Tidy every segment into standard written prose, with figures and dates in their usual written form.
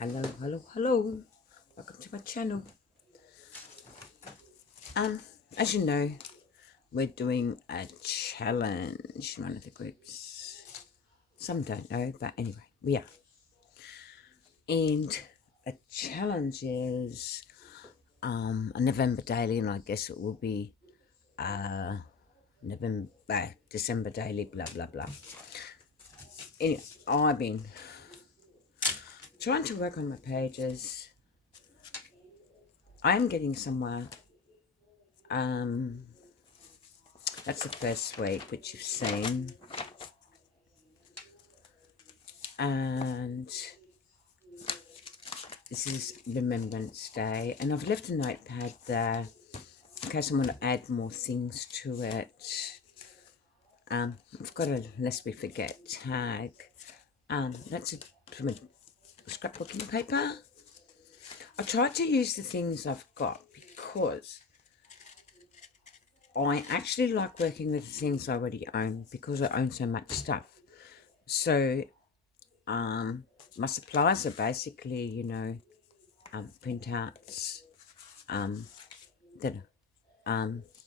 Hello, hello, hello. Welcome to my channel. As you know, we're doing a challenge, one of the groups. Some don't know, but anyway, we are. And the challenge is a November daily, and I guess it will be December daily, blah blah blah. Anyway, I've been trying to work on my pages. I am getting somewhere. That's the first week, which you've seen. And this is Remembrance Day. And I've left a notepad there in case I want to add more things to it. I've got a Lest We Forget tag. That's from a scrapbooking paper. I tried to use the things I've got because I actually like working with the things I already own because I own so much stuff. So my supplies are basically, printouts that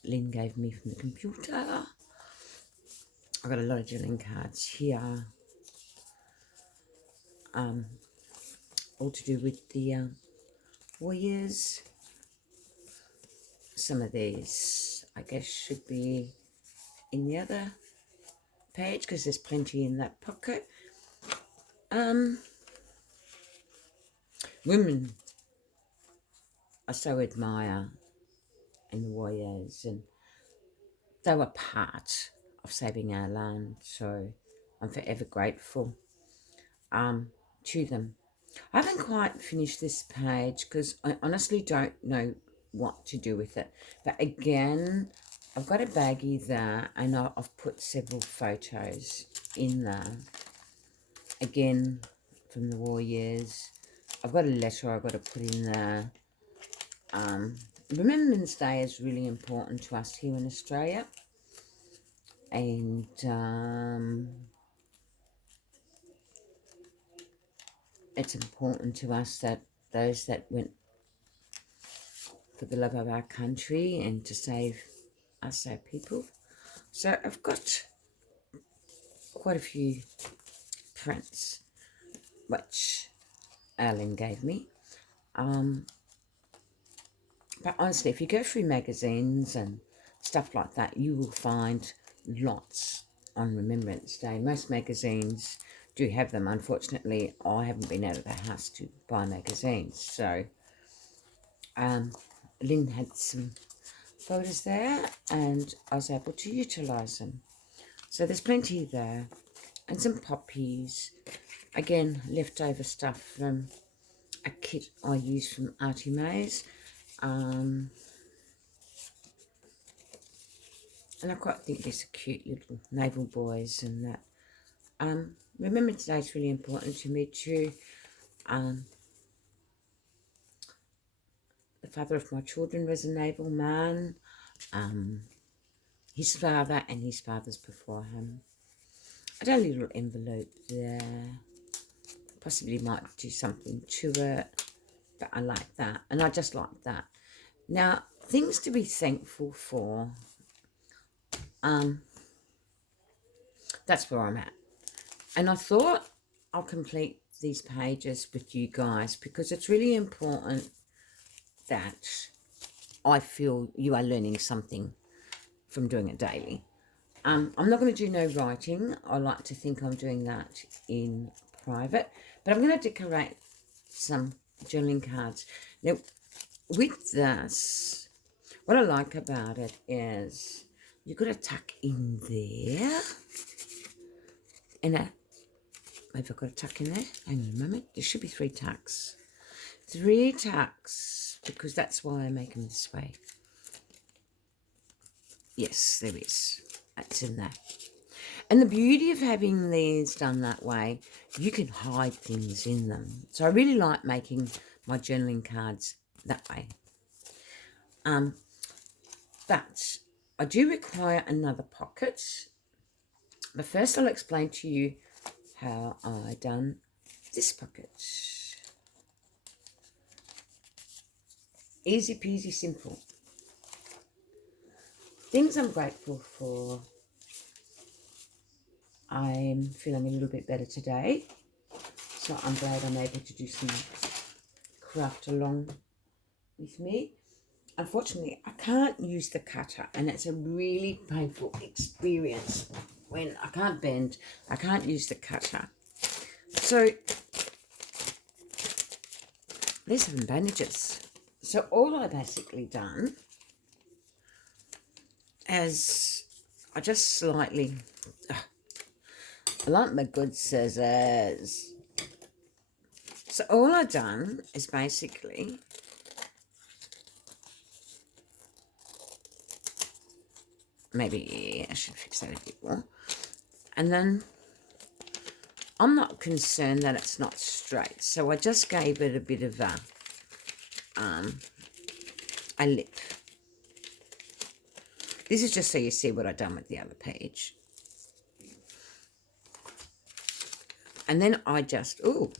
Lynn gave me from the computer. I've got a lot of journaling cards here, all to do with the warriors. Some of these, I guess, should be in the other page because there's plenty in that pocket. Women I so admire in the warriors, and they were part of saving our land, so I'm forever grateful to them. I haven't quite finished this page because I honestly don't know what to do with it. But again, I've got a baggie there and I've put several photos in there. Again, from the war years. I've got a letter I've got to put in there. Remembrance Day is really important to us here in Australia. And it's important to us that those that went for the love of our country and to save us, our people. So I've got quite a few prints which Alan gave me. But honestly, if you go through magazines and stuff like that, you will find lots on Remembrance Day. Most magazines do have them. Unfortunately, I haven't been out of the house to buy magazines. So Lynn had some photos there and I was able to utilise them. So there's plenty there. And some poppies. Again, leftover stuff from a kit I used from Artie Mays. And I quite think these are cute little naval boys and that. Remembrance Day is really important to me too. The father of my children was a naval man. His father and his fathers before him. I got a little envelope there. Possibly might do something to it. But I like that. And I just like that. Now, things to be thankful for. That's where I'm at. And I thought I'll complete these pages with you guys because it's really important that I feel you are learning something from doing it daily. I'm not going to do no writing. I like to think I'm doing that in private. But I'm going to decorate some journaling cards. Now, with this, what I like about it is you've got to tuck in there. And maybe I've got a tuck in there. Hang on a moment. There should be 3 tucks. 3 tucks, because that's why I make them this way. Yes, there is. That's in there. And the beauty of having these done that way, you can hide things in them. So I really like making my journaling cards that way. But I do require another pocket. But first I'll explain to you how I done this pocket. Easy peasy simple. Things I'm grateful for. I'm feeling a little bit better today. So I'm glad I'm able to do some craft along with me. Unfortunately, I can't use the cutter, and it's a really painful experience when I can't bend. I can't use the cutter. So there's some bandages. So all I basically done is I just slightly, I like my good scissors. So all I done is basically maybe I should fix that a bit more. And then I'm not concerned that it's not straight. So I just gave it a bit of a lip. This is just so you see what I've done with the other page. And then I just, ooh,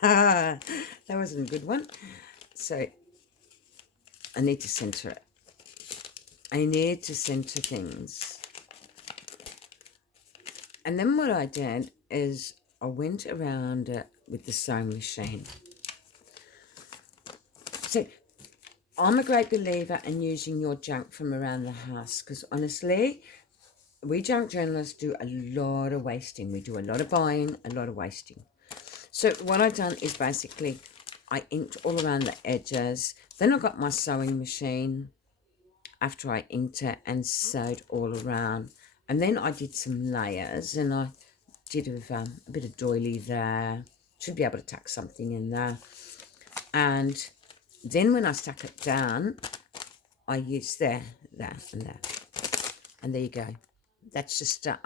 that wasn't a good one. So I need to center it. I need to center things. And then what I did is I went around it with the sewing machine. So I'm a great believer in using your junk from around the house, because honestly, we junk journalists do a lot of wasting. We do a lot of buying, a lot of wasting. So what I've done is basically I inked all around the edges. Then I got my sewing machine after I inked it and sewed all around. And then I did some layers, and I did a bit of doily there. Should be able to tuck something in there. And then when I stuck it down, I used there, and there. And there you go. That's just a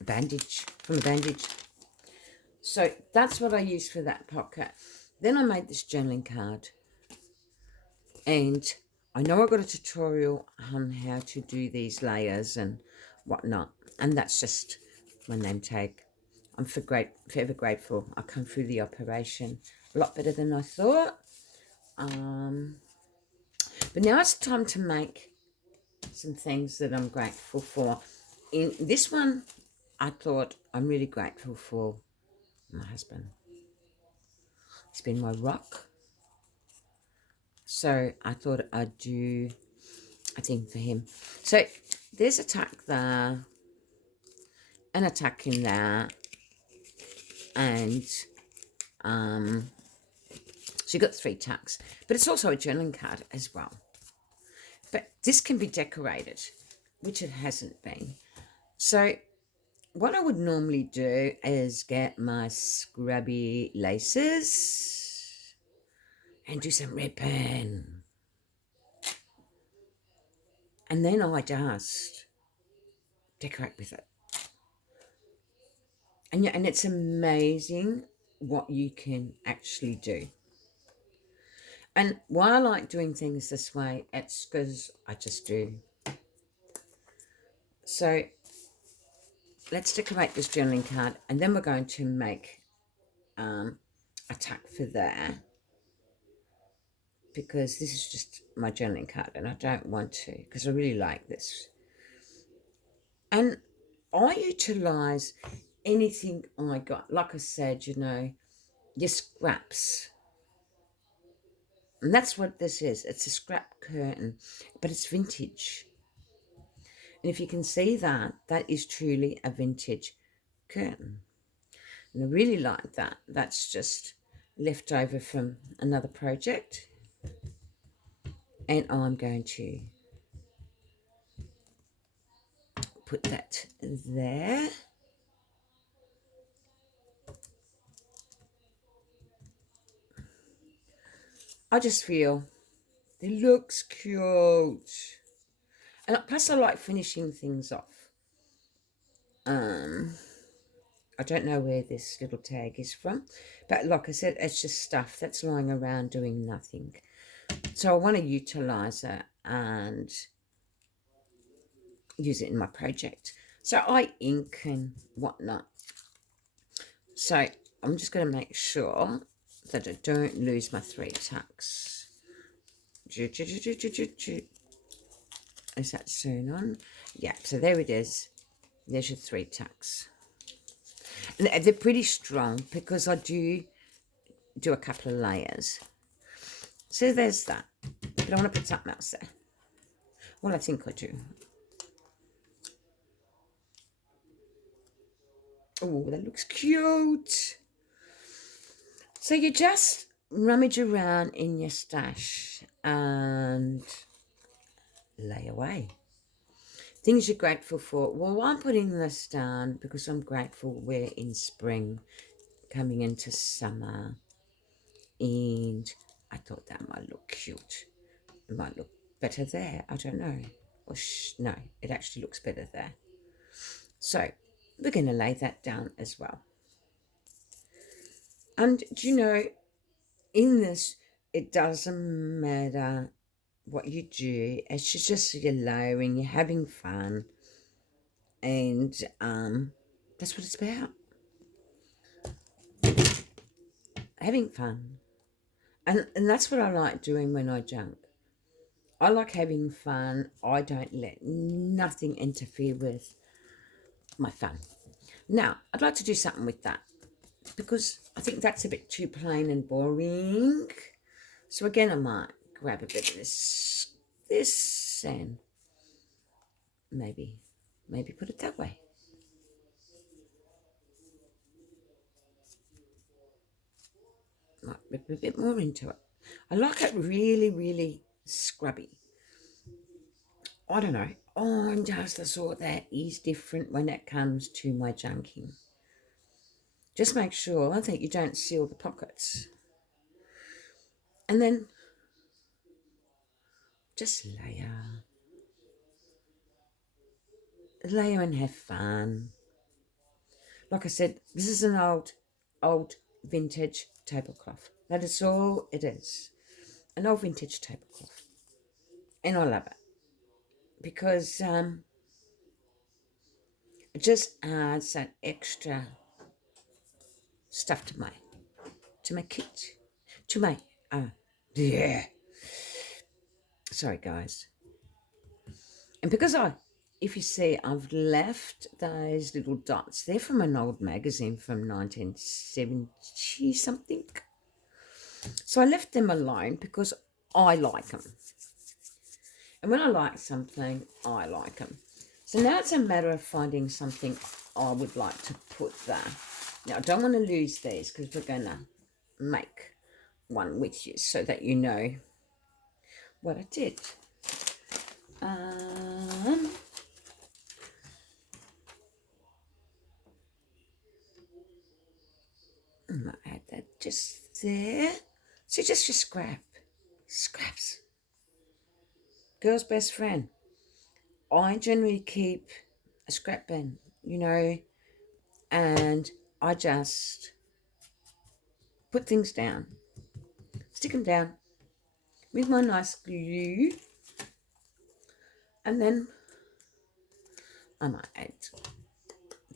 bandage, from a bandage. So that's what I used for that pocket. Then I made this journaling card. And I know I got a tutorial on how to do these layers and whatnot. And that's just my name tag. I'm forever grateful. I come through the operation a lot better than I thought. But now it's time to make some things that I'm grateful for. In this one, I thought I'm really grateful for my husband. He's been my rock. So I thought I'd do a thing for him. So there's a tuck there and a tuck in there, and so you got 3 tucks, but it's also a journaling card as well. But this can be decorated, which it hasn't been. So what I would normally do is get my scrubby laces and do some ribbon. And then I just decorate with it. And it's amazing what you can actually do. And why I like doing things this way, it's because I just do. So let's decorate this journaling card, and then we're going to make a tuck for there, because this is just my journaling card and I don't want to, because I really like this. And I utilise anything I got. Like I said, you know, your scraps. And that's what this is. It's a scrap curtain, but it's vintage. And if you can see that, that is truly a vintage curtain. And I really like that. That's just left over from another project. And I'm going to put that there. I just feel it looks cute. And plus I like finishing things off. I don't know where this little tag is from, but like I said, it's just stuff that's lying around doing nothing. So I want to utilize it and use it in my project. So I ink and whatnot. So I'm just going to make sure that I don't lose my 3 tucks. Is that sewn on? Yeah, so there it is. There's your 3 tucks. And they're pretty strong because I do a couple of layers. So there's that. But I want to put something else there. Well, I think I do. Oh, that looks cute. So you just rummage around in your stash and lay away. Things you're grateful for. Well, I'm putting this down because I'm grateful we're in spring, coming into summer. And I thought that might look cute. It might look better there. I don't know. Or no, it actually looks better there. So we're going to lay that down as well. And do you know, in this, it doesn't matter what you do. It's just you're layering, you're having fun. And that's what it's about. Having fun. And that's what I like doing when I junk. I like having fun. I don't let nothing interfere with my fun. Now, I'd like to do something with that because I think that's a bit too plain and boring. So again, I might grab a bit of this and maybe put it that way. Might rip a bit more into it. I like it really, really scrubby. I don't know. I'm just the sort that is different when it comes to my junking. Just make sure that you don't seal the pockets. And then just layer. Layer and have fun. Like I said, this is an old vintage tablecloth. That is all it is. An old vintage tablecloth. And I love it. Because it just adds that extra stuff to my kit. To my, yeah. Sorry, guys. And because if you see, I've left those little dots. They're from an old magazine from 1970 something. So I left them alone because I like them. And when I like something, I like them. So now it's a matter of finding something I would like to put there. Now, I don't want to lose these because we're going to make one with you so that you know what I did. I might add that just there. So just your scraps. Girl's best friend. I generally keep a scrap bin, you know, and I just put things down, stick them down with my nice glue, and then I might add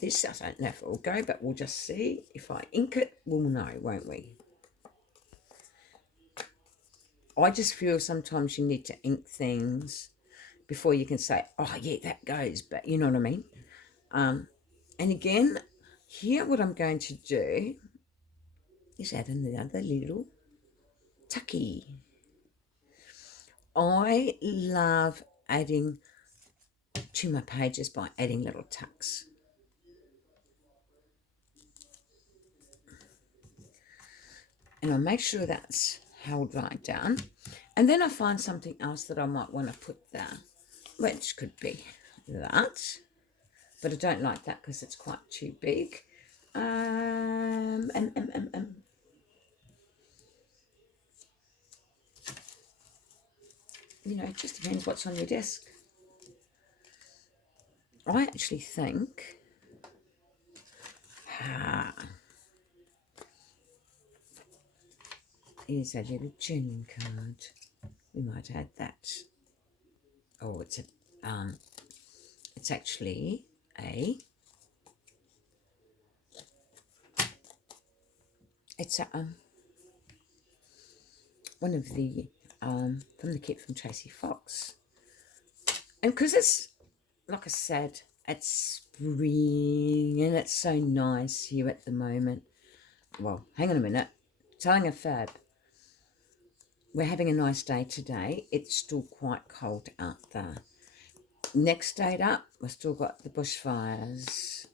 this. I don't know if it will go, but we'll just see. If I ink it, we'll know, won't we? I just feel sometimes you need to ink things before you can say, oh, yeah, that goes. But you know what I mean? And again, here what I'm going to do is add another little tucky. I love adding to my pages by adding little tucks. And I make sure that's held right down. And then I find something else that I might want to put there, which could be that. But I don't like that because it's quite too big. You know, it just depends what's on your desk. I actually think is a little genuine card. We might add that. Oh, it's actually it's a one of the, from the kit from Tracy Fox. And because it's, like I said, it's spring and it's so nice here at the moment. Well, hang on a minute. Telling a fab. We're having a nice day today. It's still quite cold out there. Next date up, we've still got the bushfires.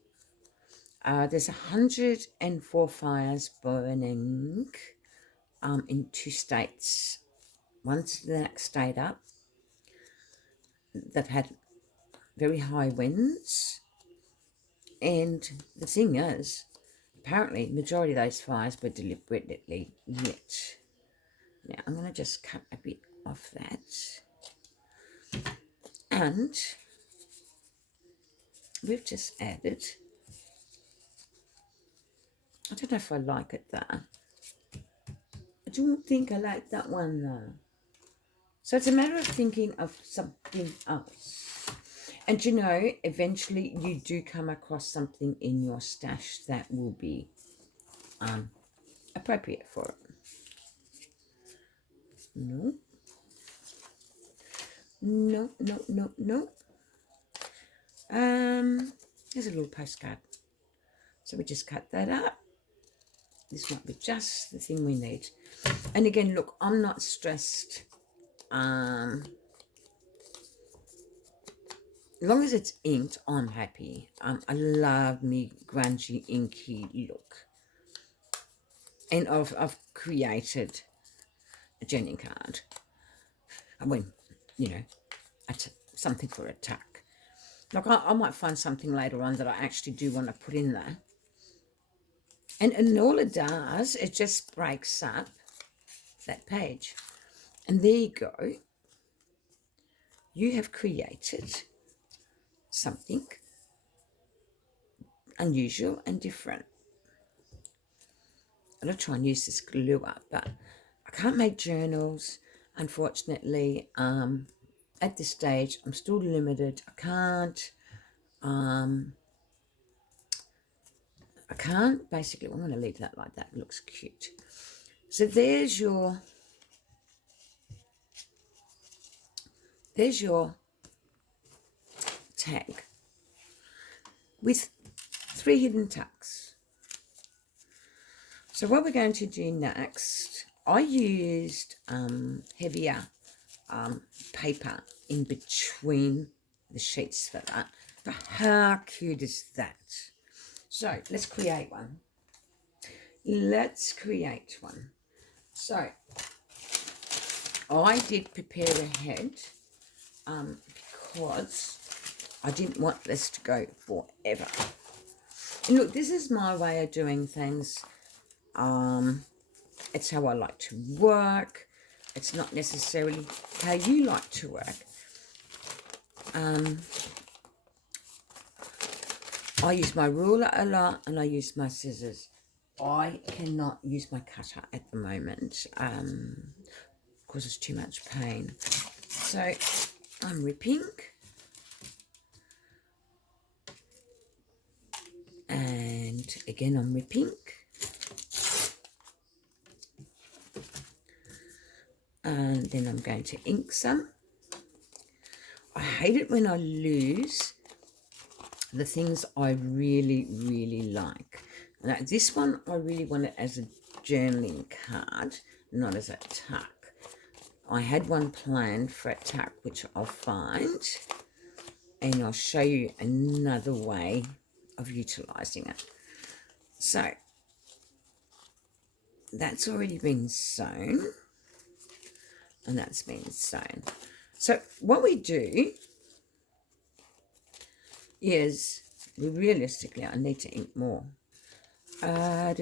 There's 104 fires burning in 2 states. One's the next state up. They've had very high winds. And the thing is, apparently, majority of those fires were deliberately lit. Now, I'm going to just cut a bit off that. And we've just added, I don't know if I like it there. I don't think I like that one though. So it's a matter of thinking of something else. And you know, eventually you do come across something in your stash that will be appropriate for it. No. No, no, no, no. Here's a little postcard. So we just cut that up. This might be just the thing we need. And again, look, I'm not stressed. As long as it's inked, I'm happy. I love me grungy, inky look. And I've created a journaling card. I mean, you know, something for a tuck. Like I might find something later on that I actually do want to put in there. And all it does, it just breaks up that page. And there you go. You have created something unusual and different. I'm going to try and use this glue up, but I can't make journals, unfortunately. At this stage, I'm still limited. I can't basically, I'm going to leave that like that. It looks cute. So there's your tag with 3 hidden tucks. So what we're going to do next, I used heavier paper in between the sheets for that. But how cute is that? So let's create one. So I did prepare ahead because I didn't want this to go forever. And look, this is my way of doing things. It's how I like to work. It's not necessarily how you like to work. I use my ruler a lot and I use my scissors. I cannot use my cutter at the moment because it's too much pain. So I'm ripping. And again, I'm ripping. And then I'm going to ink some. I hate it when I lose the things I really, really like. Now, this one, I really want it as a journaling card, not as a tuck. I had one planned for a tuck, which I'll find, and I'll show you another way of utilising it. So, that's already been sewn, and that's been sewn. So, what we do is, realistically, I need to ink more. And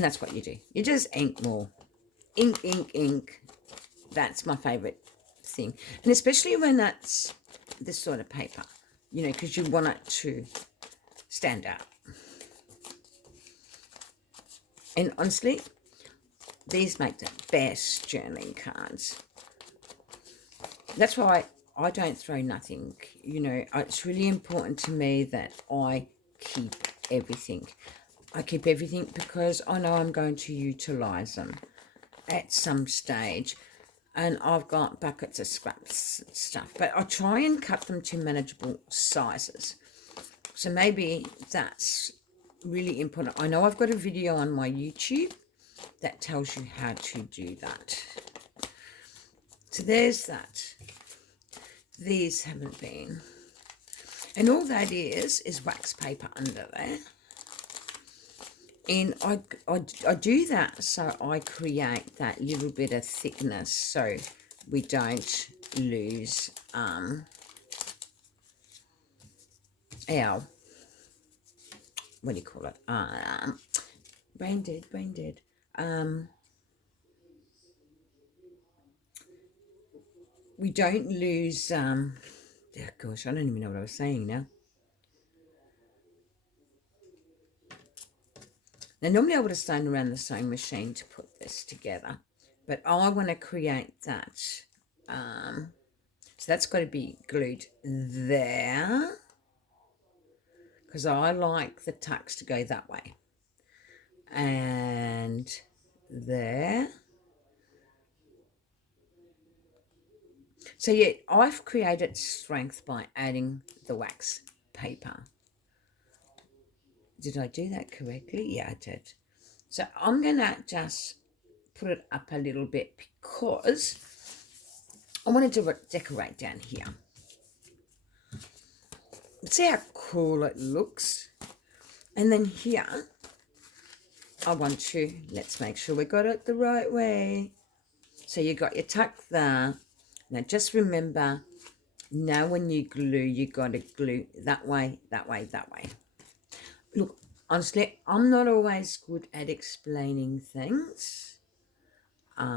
that's what you do. You just ink more. Ink, ink, ink. That's my favourite thing. And especially when that's this sort of paper, you know, because you want it to stand out. And honestly, these make the best journaling cards. That's why I don't throw nothing. You know, it's really important to me that I keep everything. I keep everything because I know I'm going to utilize them at some stage. And I've got buckets of scraps and stuff, but I try and cut them to manageable sizes. So maybe that's really important. I know I've got a video on my YouTube that tells you how to do that. So there's that. These haven't been. And all that is wax paper under there. And I do that so I create that little bit of thickness so we don't lose our, what do you call it? Brain dead. We don't lose, oh gosh, I don't even know what I was saying now. Now, normally I would have stand around the sewing machine to put this together, but I want to create that. So that's got to be glued there because I like the tucks to go that way. And there. So yeah, I've created strength by adding the wax paper. Did I do that correctly? Yeah, I did. So I'm going to just put it up a little bit because I wanted to decorate down here. See how cool it looks? And then here, I want to, let's make sure we got it the right way. So you got your tuck there. Now just remember, now when you glue, you got to glue that way, that way, that way. Look, honestly, I'm not always good at explaining things. Like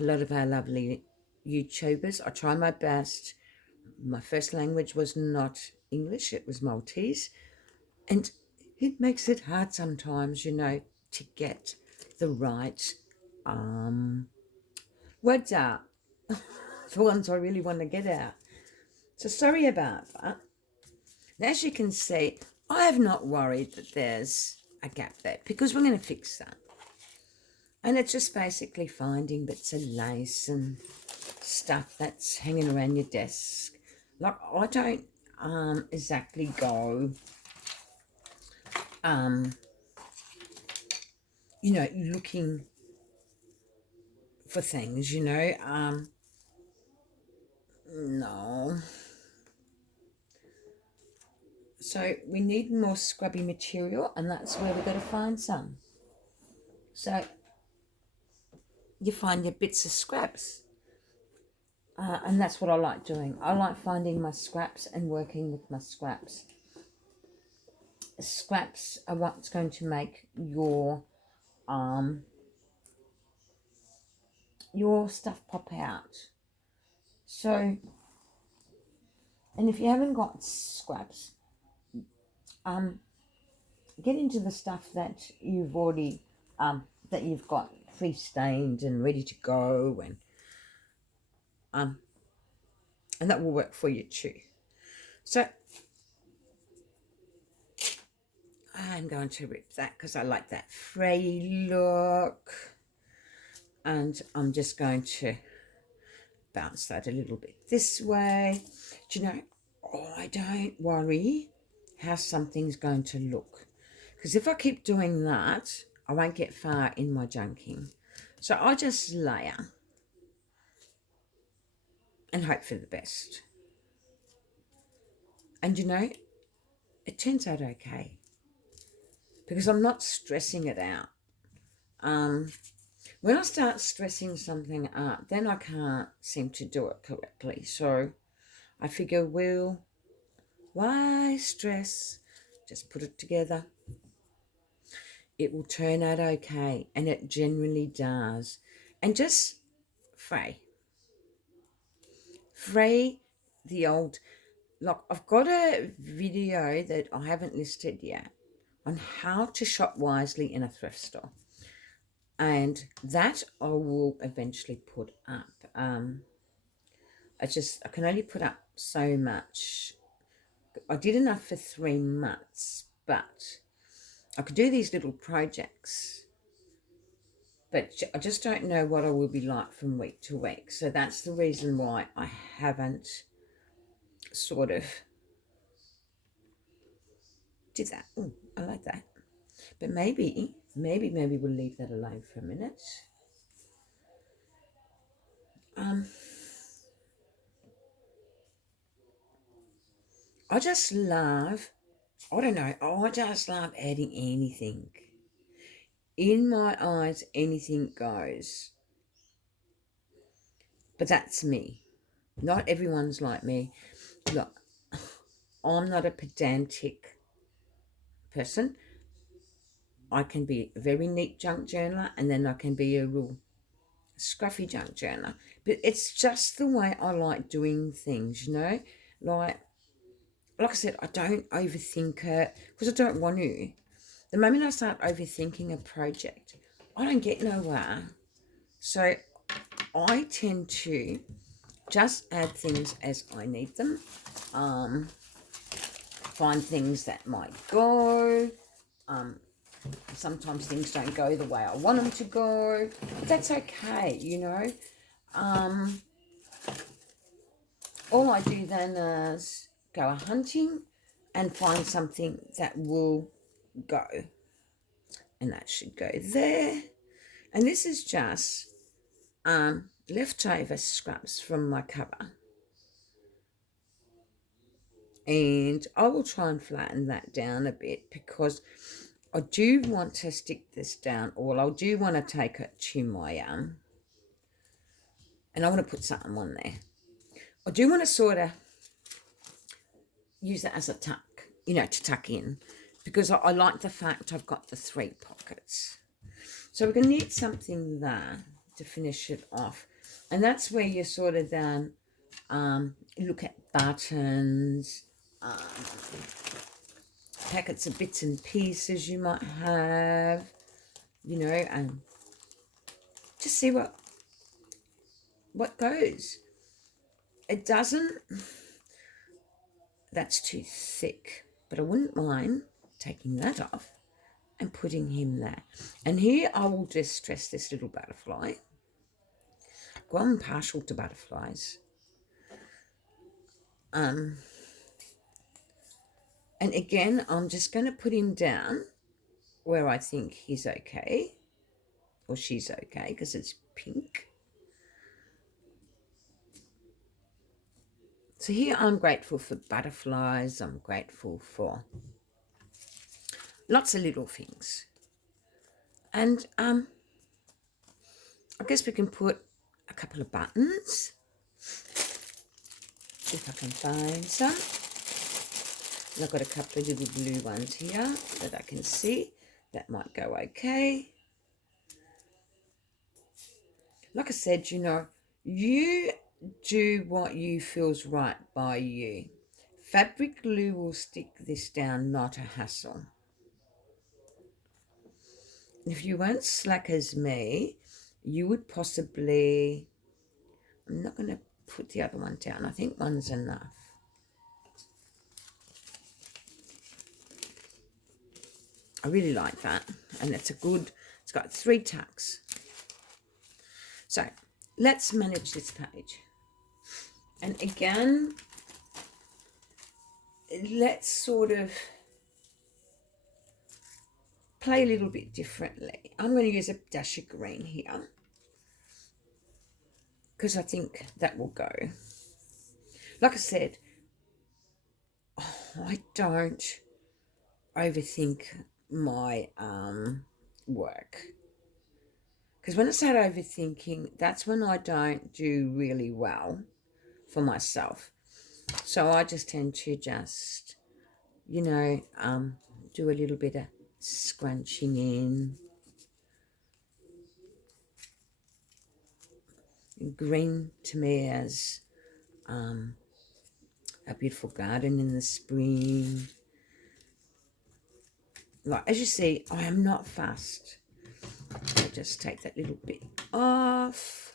a lot of our lovely YouTubers, I try my best. My first language was not English, it was Maltese. And it makes it hard sometimes, you know, to get the right words out. The ones I really want to get out. So sorry about that. And as you can see, I have not worried that there's a gap there because we're going to fix that. And it's just basically finding bits of lace and stuff that's hanging around your desk. Like, I don't exactly go, you know, looking for things, you know. No. So we need more scrubby material, and that's where we've got to find some. So you find your bits of scraps. And that's what I like doing. I like finding my scraps and working with my scraps. Scraps are what's going to make your stuff pop out. So, and if you haven't got scraps, get into the stuff that you've already that you've got pre-stained and ready to go, and that will work for you too. So I'm going to rip that because I like that fray look, and I'm just going to bounce that a little bit this way. Do you know, I don't worry how something's going to look, because if I keep doing that, I won't get far in my junking. So I just layer and hope for the best. And you know, it turns out okay because I'm not stressing it out. When I start stressing something out, then I can't seem to do it correctly. So I figure, well, why stress? Just put it together. It will turn out okay, and it generally does. And just fray the old, like, I've got a video that I haven't listed yet on how to shop wisely in a thrift store, and that I will eventually put up. I can only put up so much. I did enough for 3 months, but I could do these little projects, but I just don't know what I will be like from week to week. So that's the reason why I haven't sort of did that. Oh, I like that. But maybe we'll leave that alone for a minute. I just love, I don't know, I just love adding anything. In my eyes, anything goes. But that's me. Not everyone's like me. Look, I'm not a pedantic person. I can be a very neat junk journaler, and then I can be a real scruffy junk journaler. But it's just the way I like doing things, you know? Like I said, I don't overthink it because I don't want to. The moment I start overthinking a project, I don't get nowhere. So I tend to just add things as I need them. Find things that might go. Sometimes things don't go the way I want them to go. But that's okay, you know. All I do then is go hunting and find something that will go. And that should go there. And this is just leftover scraps from my cover. And I will try and flatten that down a bit because I do want to stick this down, or I do want to take it to my and I want to put something on there. I do want to sort of use it as a tuck, you know, to tuck in, because I like the fact I've got the 3 pockets. So we're going to need something there to finish it off. And that's where you sort of then look at buttons, packets of bits and pieces you might have, you know, and just see what goes. It doesn't, that's too thick, but I wouldn't mind taking that off and putting him there. And here I will just stress this little butterfly. Well, I'm partial to butterflies. And again, I'm just going to put him down where I think he's okay, or she's okay, because it's pink. So here I'm grateful for butterflies. I'm grateful for lots of little things. And I guess we can put a couple of buttons. See if I can find some. And I've got a couple of little blue ones here that I can see. That might go okay. Like I said, you know, you do what you feels right by you. Fabric glue will stick this down, not a hassle. If you weren't slack as me, you would possibly, I'm not going to put the other one down. I think one's enough. I really like that. And it's a good, it's got 3 tucks. So let's manage this page. And again, let's sort of play a little bit differently. I'm going to use a dash of green here because I think that will go. Like I said, I don't overthink my work, because when I start overthinking, that's when I don't do really well for myself. So I just tend to just, you know, do a little bit of scrunching in. Green to me as a beautiful garden in the spring. Like, as you see, I am not fussed. I'll just take that little bit off.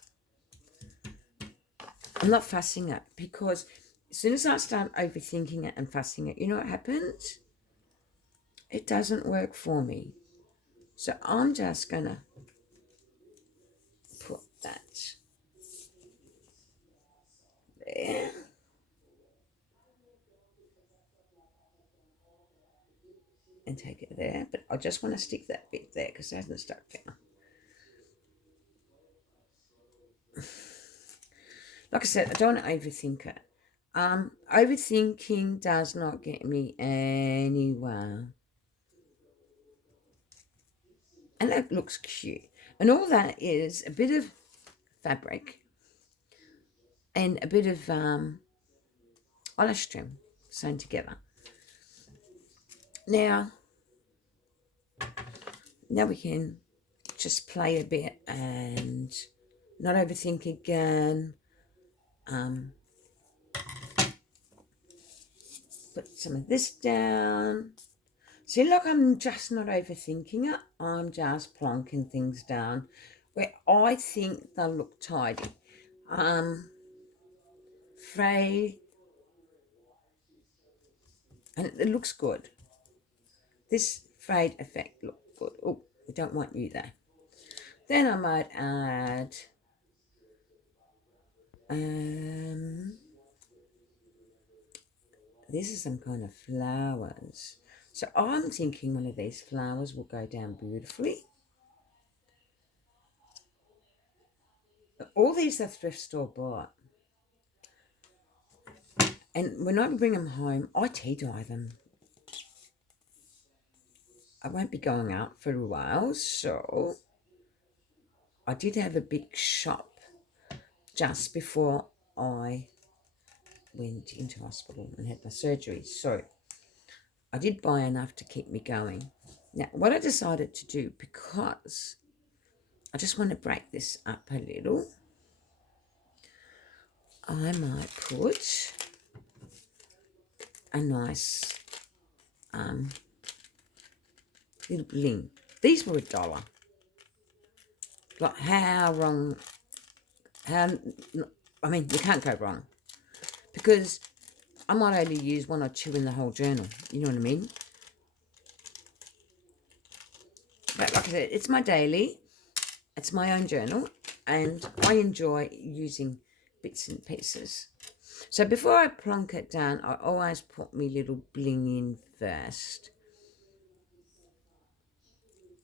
I'm not fussing it, because as soon as I start overthinking it and fussing it, you know what happens? it doesn't work for me. So I'm just going to put that there. And take it there, but I just want to stick that bit there because it hasn't stuck down. Like I said, I don't want to overthink it. Overthinking does not get me anywhere. And that looks cute. And all that is a bit of fabric and a bit of eyelash trim sewn together. Now we can just play a bit and not overthink again. Put some of this down. See, look, I'm just not overthinking it. I'm just plonking things down where I think they'll look tidy. Frayed, and it looks good. This frayed effect looks good. Oh, we don't want you there. Then I might add this is some kind of flowers. So I'm thinking one of these flowers will go down beautifully. All these are thrift store bought. And when I bring them home, I tea dye them. I won't be going out for a while, so I did have a big shop just before I went into hospital and had my surgery. So I did buy enough to keep me going. Now, what I decided to do, because I just want to break this up a little, I might put a nice little bling. These were $1. Like, I mean, you can't go wrong. Because I might only use 1 or 2 in the whole journal. You know what I mean? But like I said, it's my daily. It's my own journal. And I enjoy using bits and pieces. So before I plonk it down, I always put my little bling in first.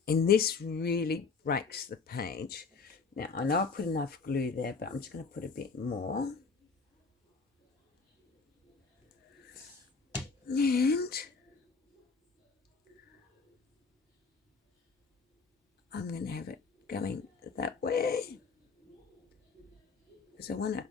And this really breaks the page. Now, I know I put enough glue there, but I'm just going to put a bit more. And I'm going to have it going that way, because I want it